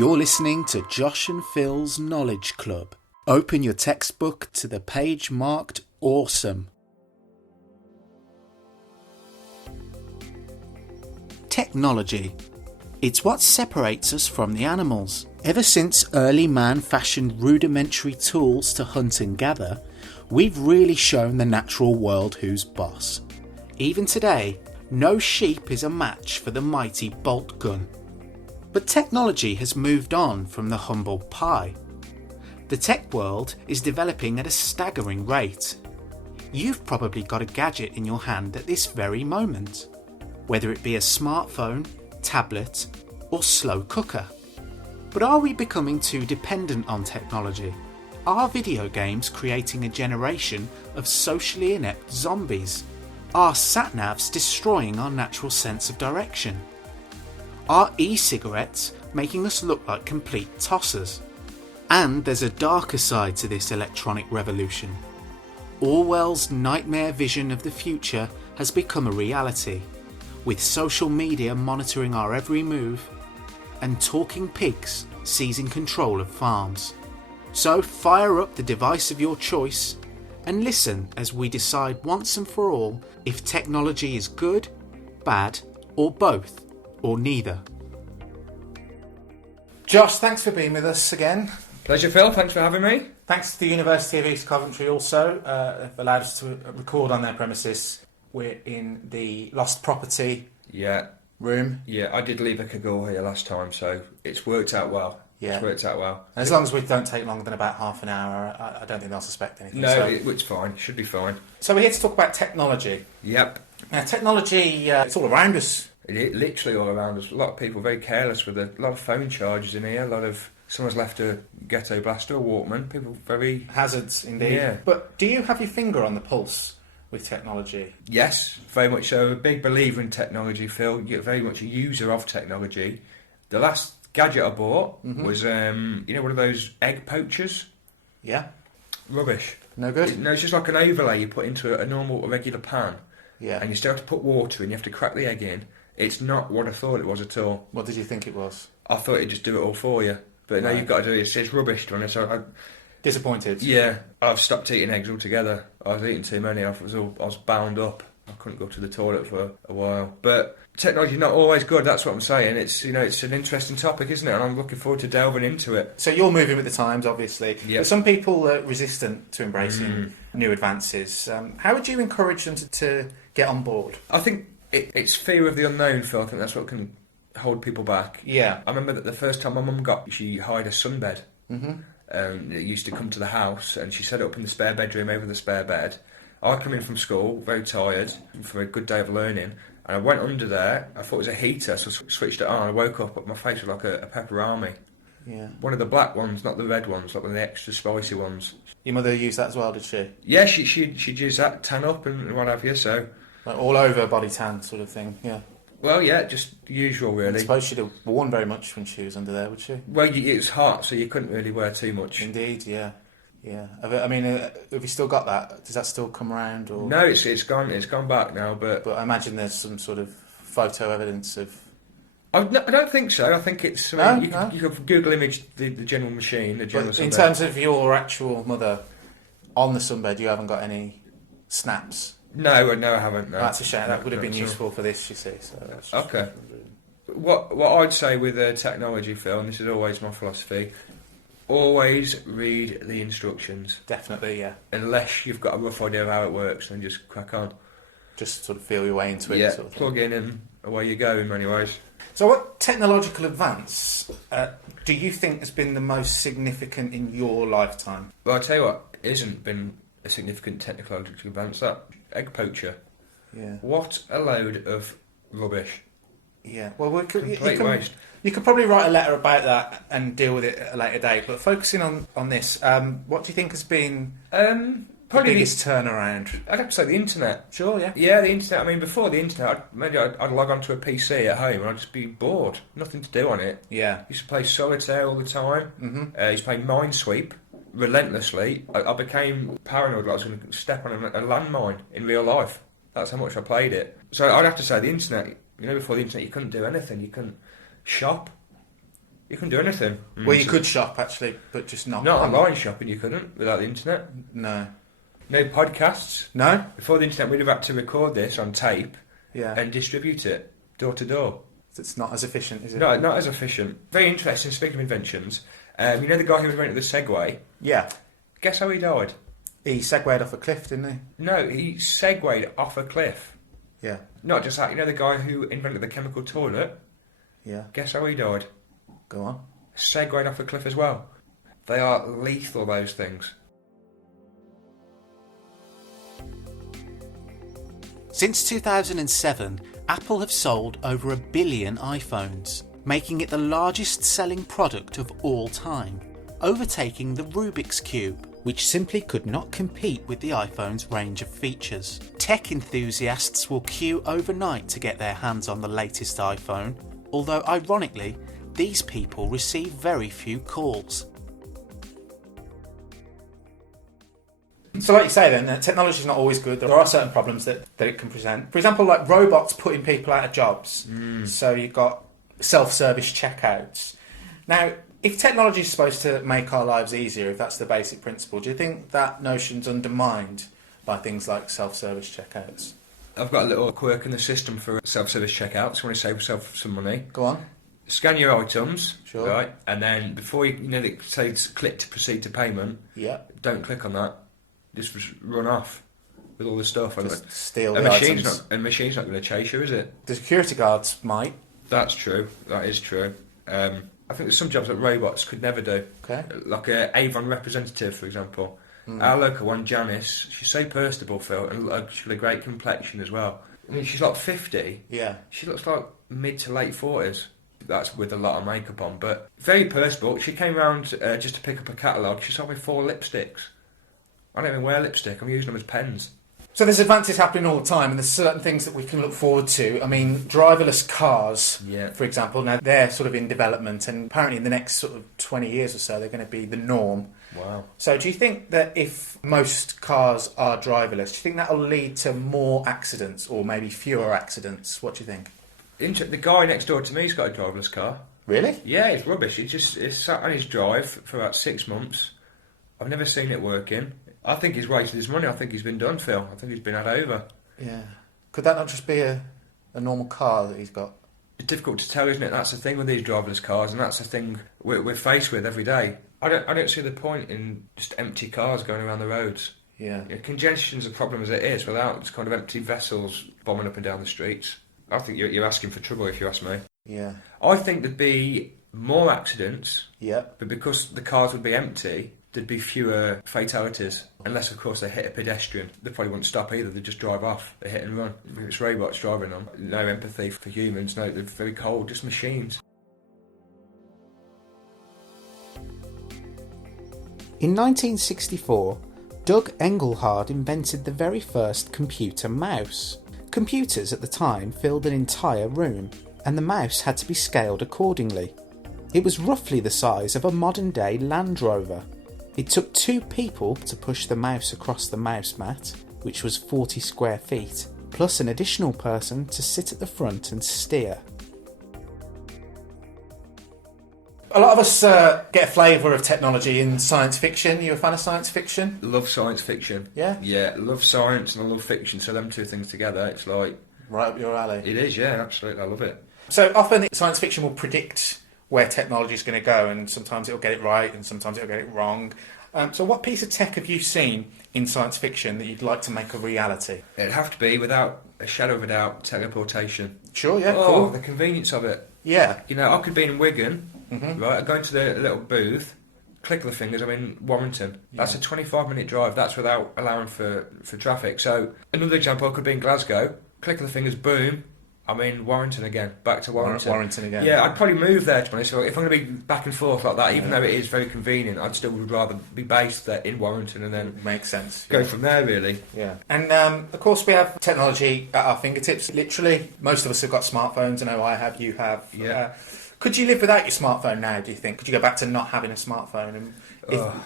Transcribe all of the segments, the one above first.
You're listening to Josh and Phil's Knowledge Club. Open your textbook to the page marked Awesome. Technology. It's what separates us from the animals. Ever since early man fashioned rudimentary tools to hunt and gather, we've really shown the natural world who's boss. Even today, no sheep is a match for the mighty bolt gun. But technology has moved on from the humble pie. The tech world is developing at a staggering rate. You've probably got a gadget in your hand at this very moment, whether it be a smartphone, tablet, or slow cooker. But are we becoming too dependent on technology? Are video games creating a generation of socially inept zombies? Are sat-navs destroying our natural sense of direction? Are e-cigarettes making us look like complete tossers? And there's a darker side to this electronic revolution. Orwell's nightmare vision of the future has become a reality, with social media monitoring our every move and talking pigs seizing control of farms. So fire up the device of your choice and listen as we decide once and for all if technology is good, bad, or both, or neither. Josh, thanks for being with us again. Pleasure, Phil. Thanks for having me. Thanks to the University of East Coventry also. They've allowed us to record on their premises. We're in the lost property room. Yeah, I did leave a cagoule here last time, so it's worked out well. Yeah. It's worked out well. As long as we don't take longer than about half an hour, I don't think they'll suspect anything. No, it's fine. It should be fine. So we're here to talk about technology. Yep. Now, technology, it's all around us. It's literally all around us. A lot of people very careless with a lot of phone chargers in here. Someone's left a ghetto blaster, a Walkman. People very... Hazards, indeed. Yeah. But do you have your finger on the pulse with technology? Yes, very much so. I'm a big believer in technology, Phil. You're very much a user of technology. The last gadget I bought was, one of those egg poachers. Yeah. Rubbish. No good? No, it's just like an overlay you put into a normal, regular pan. Yeah. And you still have to put water in, you have to crack the egg in. It's not what I thought it was at all. What did you think it was? I thought it'd just do it all for you. But now you've got to do it. It's rubbish, to be honest. Disappointed? Yeah. I've stopped eating eggs altogether. I was eating too many. I was bound up. I couldn't go to the toilet for a while. But technology's not always good, that's what I'm saying. It's it's an interesting topic, isn't it? And I'm looking forward to delving into it. So you're moving with the times, obviously. Yep. But some people are resistant to embracing new advances. How would you encourage them to get on board? I think it's fear of the unknown, Phil. I think that's what can hold people back. Yeah. I remember that the first time my mum she hired a sunbed. It used to come to the house, and she set it up in the spare bedroom over the spare bed. I come in from school, very tired, from a good day of learning, and I went under there. I thought it was a heater, so I switched it on. I woke up, my face was like a pepperami. Yeah. One of the black ones, not the red ones, like one of the extra spicy ones. Your mother used that as well, did she? Yeah, she'd use that, tan up and what have you, so... Like all over body tan sort of thing, yeah. Well, yeah, just the usual, really. I suppose she'd have worn very much when she was under there, would she? Well, it was hot, so you couldn't really wear too much. Indeed, yeah. Yeah. Have you still got that? Does that still come around? Or? No, it's gone back now, but... But I imagine there's some sort of photo evidence of... I don't think so. I think it's... You could Google image the general machine, the general sunbed. In terms of your actual mother on the sunbed, you haven't got any snaps? No, I haven't. No. That's a shame. That would have been useful for this, you see. So okay. What I'd say with technology, Phil, and this is always my philosophy, always read the instructions. Definitely, yeah. Unless you've got a rough idea of how it works, then just crack on. Just sort of feel your way into it. Yeah, sort of plug in and away you go in many ways. So what technological advance do you think has been the most significant in your lifetime? Well, I'll tell you what isn't been a significant technological advance, that egg poacher. Yeah. What a load of rubbish. Yeah. Well, complete waste. You could probably write a letter about that and deal with it at a later date. But focusing on this, what do you think has been the biggest turnaround? I'd have to say the internet. Sure, yeah. Yeah, the internet. I mean, before the internet, I'd log onto a PC at home and I'd just be bored. Nothing to do on it. Yeah. Used to play solitaire all the time. Used to play Minesweep relentlessly. I became paranoid like I was going to step on a landmine in real life. That's how much I played it. So I'd have to say the internet. Before the internet, you couldn't do anything. You couldn't shop. You couldn't do anything. Well, you could shop, actually, but just not... Not online shopping, you couldn't, without the internet. No. No podcasts. No? Before the internet, we'd have had to record this on tape Yeah. and distribute it door to door. It's not as efficient, is it? No, not as efficient. Very interesting, speaking of inventions. You know the guy who invented the Segway? Yeah. Guess how he died? He segued off a cliff, didn't he? No, he segued off a cliff. Yeah. Not just that, you know the guy who invented the chemical toilet? Yeah. Guess how he died? Go on. Segued off a cliff as well. They are lethal, those things. Since 2007, Apple have sold over 1 billion iPhones, making it the largest selling product of all time, overtaking the Rubik's Cube, which simply could not compete with the iPhone's range of features. Tech enthusiasts will queue overnight to get their hands on the latest iPhone, although ironically, these people receive very few calls. So like you say then, technology is not always good. There are certain problems that it can present. For example, like robots putting people out of jobs. So you've got self-service checkouts. Now, if technology is supposed to make our lives easier, if that's the basic principle, do you think that notion's undermined by things like self-service checkouts? I've got a little quirk in the system for self-service checkouts. When you save yourself some money, Go on. scan your items, Sure. right, and then before they say click to proceed to payment, Yeah. don't click on that. Just run off with all the stuff. Just steal and the machine's items. not, and machine's not going to chase you, is it? The security guards might. That's true. That is true. I think there's some jobs that robots could never do. Okay. Like a Avon representative, for example. Our local one, Janice, she's so personable, Phil, and she's got a great complexion as well. I mean, she's like 50. Yeah. She looks like mid to late 40s. That's with a lot of makeup on, but very personable. She came round just to pick up a catalogue. She sold me 4 lipsticks. I don't even wear lipstick. I'm using them as pens. So there's advances happening all the time, and there's certain things that we can look forward to. I mean, driverless cars, Yeah. for example, now they're sort of in development, and apparently in the next sort of 20 years or so, they're going to be the norm. Wow. So do you think that if most cars are driverless, do you think that will lead to more accidents, or maybe fewer accidents? What do you think? The guy next door to me's got a driverless car. Really? Yeah, it's rubbish. It's sat on his drive for about 6 months. I've never seen it working. I think he's wasted his money. I think he's been done, Phil. I think he's been had over. Yeah. Could that not just be a normal car that he's got? It's difficult to tell, isn't it? That's the thing with these driverless cars, and that's the thing we're faced with every day. I don't see the point in just empty cars going around the roads. Yeah. Congestion's a problem as it is, without just kind of empty vessels bombing up and down the streets. I think you're asking for trouble if you ask me. Yeah. I think there'd be more accidents, Yeah. but because the cars would be empty, there'd be fewer fatalities. Unless, of course, they hit a pedestrian. They probably wouldn't stop either. They'd just drive off. They hit and run. If it's robots driving them, no empathy for humans. No, they're very cold, just machines. In 1964, Doug Engelhard invented the very first computer mouse. Computers at the time filled an entire room, and the mouse had to be scaled accordingly. It was roughly the size of a modern-day Land Rover. It took 2 people to push the mouse across the mouse mat, which was 40 square feet, plus an additional person to sit at the front and steer. A lot of us get a flavour of technology in science fiction. You a fan of science fiction? Love science fiction. Yeah? Yeah, love science and I love fiction. So them two things together, it's like... Right up your alley. It is, yeah, absolutely. I love it. So often science fiction will predict where technology is going to go, and sometimes it'll get it right and sometimes it'll get it wrong. So what piece of tech have you seen in science fiction that you'd like to make a reality? It'd have to be, without a shadow of a doubt, teleportation. Sure, yeah, Oh, cool. the convenience of it. Yeah. You know, I could be in Wigan, Mm-hmm. right, I go into the little booth, click the fingers, I'm in Warrington. That's a 25-minute drive. That's without allowing for traffic. So another example, I could be in Glasgow, click the fingers, boom, I'm in Warrington again, back to Warrington. Warrington again. Yeah, I'd probably move there, to be honest. So if I'm going to be back and forth like that, even though it is very convenient, I'd still would rather be based there in Warrington and then Makes sense. go Yeah. from there, really. Yeah. And of course we have technology at our fingertips. Literally, most of us have got smartphones. I know I have, you have. Yeah. Could you live without your smartphone now, do you think? Could you go back to not having a smartphone? And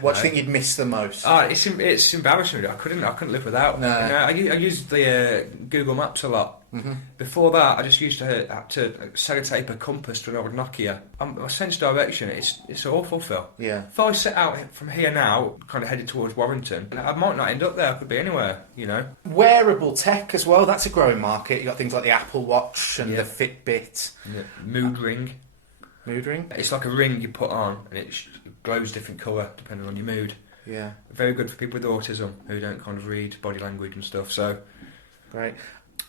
What do you think you'd miss the most? It's embarrassing. I couldn't live without. No. I used the Google Maps a lot. Mm-hmm. Before that, I just used to have to sellotape a compass to an old Nokia. My sense of direction, it's awful, Phil. Yeah. If I set out from here now, kind of headed towards Warrington, I might not end up there. I could be anywhere, you know. Wearable tech as well. That's a growing market. You got things like the Apple Watch and the Fitbit. The mood ring. Mood ring. It's like a ring you put on, and it glows different colour depending on your mood. Yeah. Very good for people with autism who don't kind of read body language and stuff. So. Great.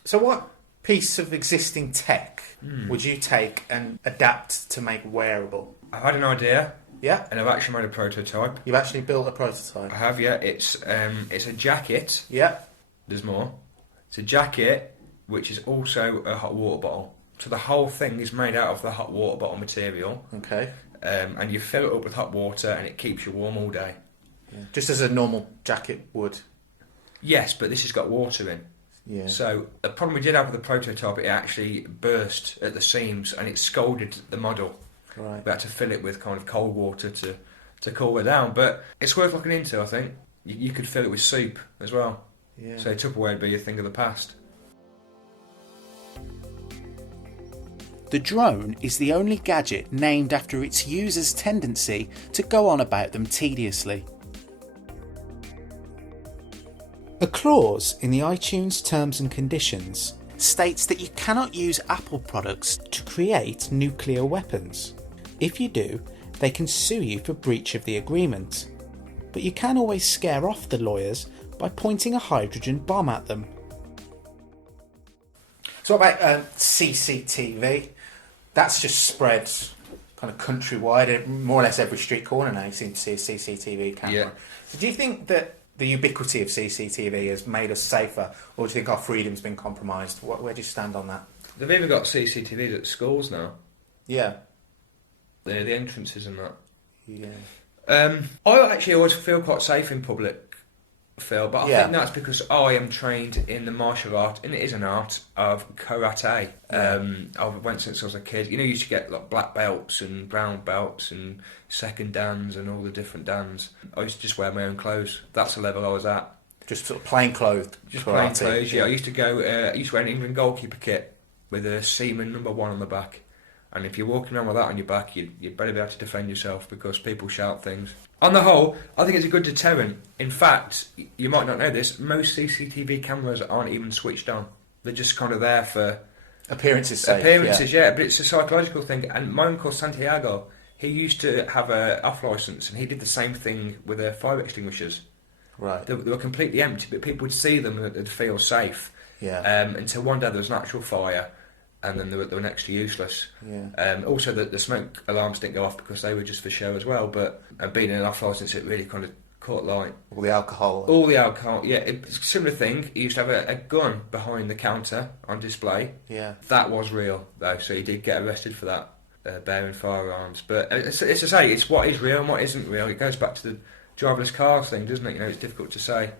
So what piece of existing tech would you take and adapt to make wearable? I've had an idea. Yeah. And I've actually made a prototype. You've actually built a prototype? I have, yeah. It's a jacket. Yeah. There's more. It's a jacket which is also a hot water bottle. So the whole thing is made out of the hot water bottle material. Okay. And you fill it up with hot water and it keeps you warm all day. Yeah. Just as a normal jacket would? Yes, but this has got water in. Yeah. So the problem we did have with the prototype, it actually burst at the seams and it scalded the model. Right. We had to fill it with kind of cold water to cool it down. But it's worth looking into, I think. You could fill it with soup as well. Yeah. So Tupperware would be a thing of the past. The drone is the only gadget named after its user's tendency to go on about them tediously. A clause in the iTunes Terms and Conditions states that you cannot use Apple products to create nuclear weapons. If you do, they can sue you for breach of the agreement. But you can always scare off the lawyers by pointing a hydrogen bomb at them. So what about CCTV? That's just spread kind of countrywide. More or less every street corner now you seem to see a CCTV camera. Yeah. So do you think that the ubiquity of CCTV has made us safer, or do you think our freedom's been compromised? Where do you stand on that? They've even got CCTVs at schools now. Yeah. The entrances and that. Yeah. I actually always feel quite safe in public, Phil, but I think that's because I am trained in the martial art, and it is an art, of karate. I've went since I was a kid. You know, you used to get like black belts and brown belts and second dans and all the different dans. I used to just wear my own clothes. That's the level I was at. Just sort of plain clothed. Just plain clothes, yeah. I used to wear an England goalkeeper kit with a Seaman number 1 on the back. And if you're walking around with that on your back, you'd better be able to defend yourself because people shout things. On the whole, I think it's a good deterrent. In fact, you might not know this, most CCTV cameras aren't even switched on. They're just kind of there for appearances' sake. Appearances, yeah, but it's a psychological thing. And my uncle Santiago, he used to have a off licence, and he did the same thing with fire extinguishers. Right. They were completely empty, but people would see them and they'd feel safe. Yeah. Until one day there was an actual fire. And then they were next to useless. Yeah. Also, the smoke alarms didn't go off because they were just for show as well. But being in an off licence, it really kind of caught light. All the alcohol. All the alcohol, yeah. It's a similar thing. He used to have a gun behind the counter on display. Yeah. That was real, though, so he did get arrested for that, bearing firearms. But it's to say, it's what is real and what isn't real. It goes back to the driverless cars thing, doesn't it? You know, it's difficult to say.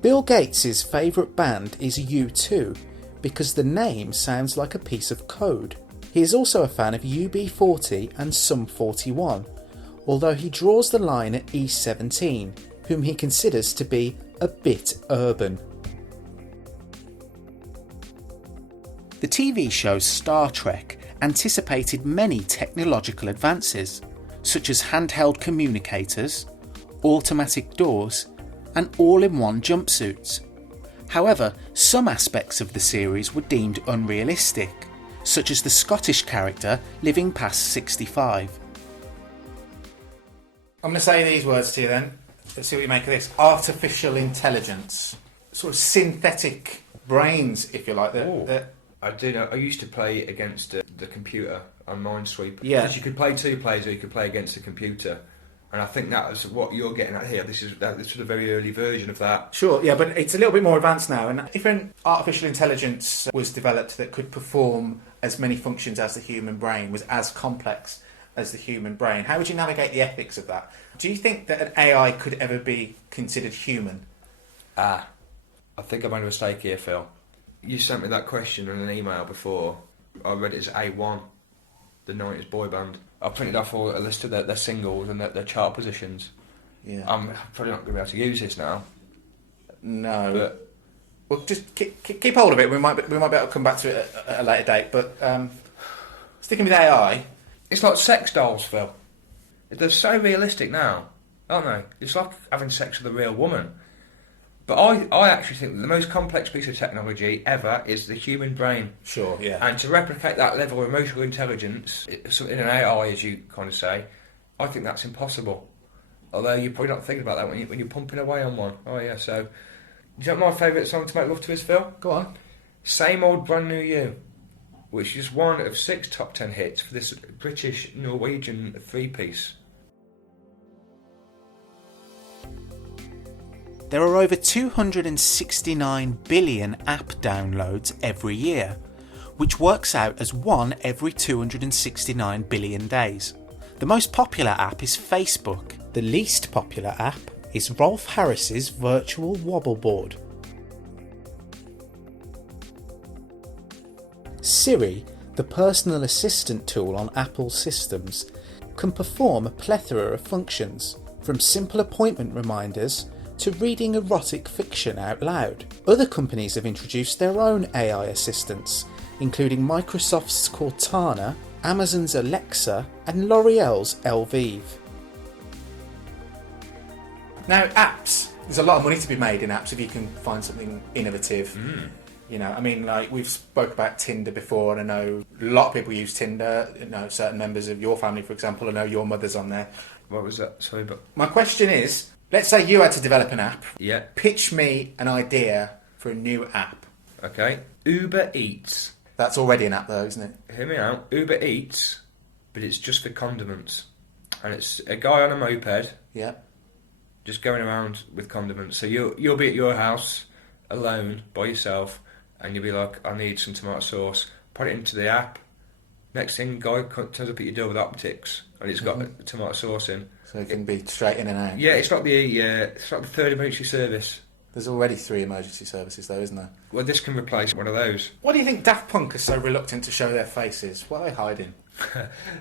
Bill Gates' favourite band is U2 because the name sounds like a piece of code. He is also a fan of UB40 and Sum 41, although he draws the line at E17, whom he considers to be a bit urban. The TV show Star Trek anticipated many technological advances, such as handheld communicators, automatic doors, and all-in-one jumpsuits. However, some aspects of the series were deemed unrealistic, such as the Scottish character living past 65. I'm going to say these words to you then. Let's see what you make of this. Artificial intelligence. Sort of synthetic brains, if you like. I do know. I used to play against the computer on Minesweeper. Yeah. Because you could play 2 players or you could play against the computer. And I think that was what you're getting at here. This is a very early version of that. Sure, yeah, but it's a little bit more advanced now. And if an artificial intelligence was developed that could perform as many functions as the human brain, was as complex as the human brain, how would you navigate the ethics of that? Do you think that an AI could ever be considered human? I think I made a mistake here, Phil. You sent me that question in an email before. I read it as A1, the 90s boy band. I printed off a list of their singles and their chart positions. Yeah. I'm probably not going to be able to use this now. No. But Well, just keep hold of it. We might be able to come back to it at a later date. But sticking with AI, it's like sex dolls, Phil. They're so realistic now, aren't they? It's like having sex with a real woman. But I actually think that the most complex piece of technology ever is the human brain. sure, yeah. And to replicate that level of emotional intelligence in an AI, as you kind of say, I think that's impossible. Although you're probably not thinking about that when you're pumping away on one. Oh yeah, so... Do you know what my favourite song to make love to is, Phil? Go on. Same Old Brand New You, which is one of 6 top 10 hits for this British-Norwegian three-piece. There are over 269 billion app downloads every year, which works out as one every 269 billion days. The most popular app is Facebook. The least popular app is Rolf Harris's virtual wobble board. Siri, the personal assistant tool on Apple systems, can perform a plethora of functions, from simple appointment reminders to reading erotic fiction out loud. Other companies have introduced their own AI assistants, including Microsoft's Cortana, Amazon's Alexa, and L'Oreal's Elvive. Now, apps. There's a lot of money to be made in apps if you can find something innovative. You know, I mean, like we've spoke about Tinder before, and I know a lot of people use Tinder. You know, certain members of your family, for example, I know your mother's on there. What was that? Sorry, but... My question is, let's say you had to develop an app. Yeah. Pitch me an idea for a new app. Okay. Uber Eats. That's already an app though, isn't it? Hear me out. Uber Eats, but it's just for condiments. And it's a guy on a moped Yeah. just going around with condiments. So you'll be at your house alone by yourself, and you'll be like, I need some tomato sauce. Put it into the app. Next thing, guy turns up at your door with optics, and it's got tomato sauce in. So it can be straight in and out. Yeah, it's like the third emergency service. There's already 3 emergency services though, isn't there? Well, this can replace one of those. What do you think Daft Punk are so reluctant to show their faces? What are they hiding?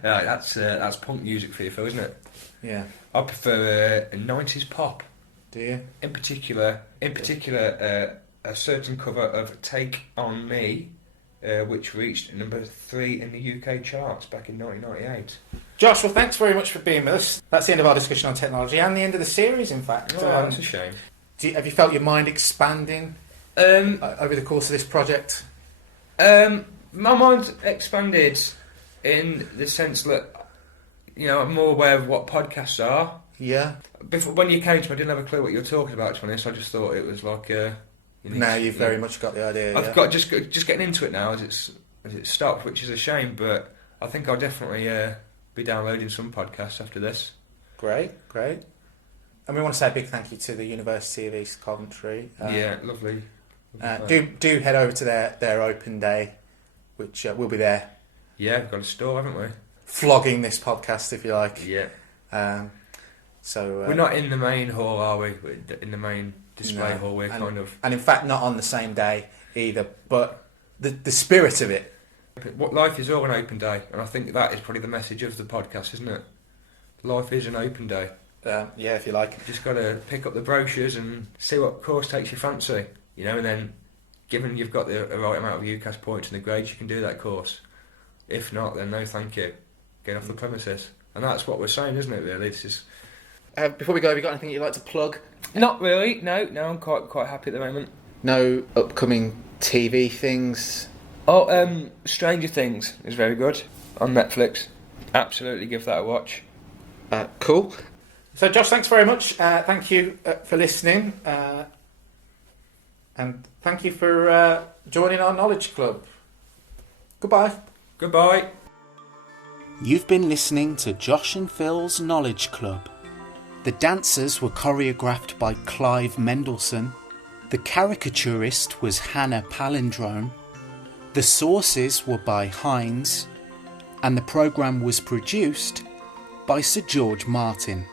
That's punk music for you, Phil, isn't it? Yeah. I prefer 90s pop. Do you? In particular, a certain cover of "Take on Me," which reached number 3 in the UK charts back in 1998. Josh, well, thanks very much for being with us. That's the end of our discussion on technology and the end of the series, in fact. Oh, that's a shame. Have you felt your mind expanding over the course of this project? My mind's expanded in the sense that, you know, I'm more aware of what podcasts are. Yeah. Before, when you came to me, I didn't have a clue what you were talking about, to be honest. I just thought it was like... Now you've very much got the idea. I've got just getting into it now as it stopped, which is a shame, but I think I'll definitely be downloading some podcasts after this. Great. And we want to say a big thank you to the University of East Coventry. Yeah, lovely. Do head over to their open day, which we'll be there. Yeah, we've got a store, haven't we? Flogging this podcast, if you like. Yeah. So we're not in the main hall, are we? We're in the main display hall. We're kind of... And in fact, not on the same day either, but the spirit of it. What life is all an open day, and I think that is probably the message of the podcast, isn't it? Life is an open day. Yeah, if you like. You've just got to pick up the brochures and see what course takes your fancy, you know, and then, given you've got the right amount of UCAS points and the grades, you can do that course. If not, then no thank you. Get off the premises. And that's what we're saying, isn't it, really? This is... Before we go, have you got anything you'd like to plug? Not really, no, I'm quite happy at the moment. No upcoming TV things? Oh, Stranger Things is very good on Netflix. Absolutely give that a watch. Cool. So, Josh, thanks very much. Thank you for listening. And thank you for joining our Knowledge Club. Goodbye. Goodbye. You've been listening to Josh and Phil's Knowledge Club. The dancers were choreographed by Clive Mendelsohn. The caricaturist was Hannah Palindrome. The sources were by Hines. And the programme was produced by Sir George Martin.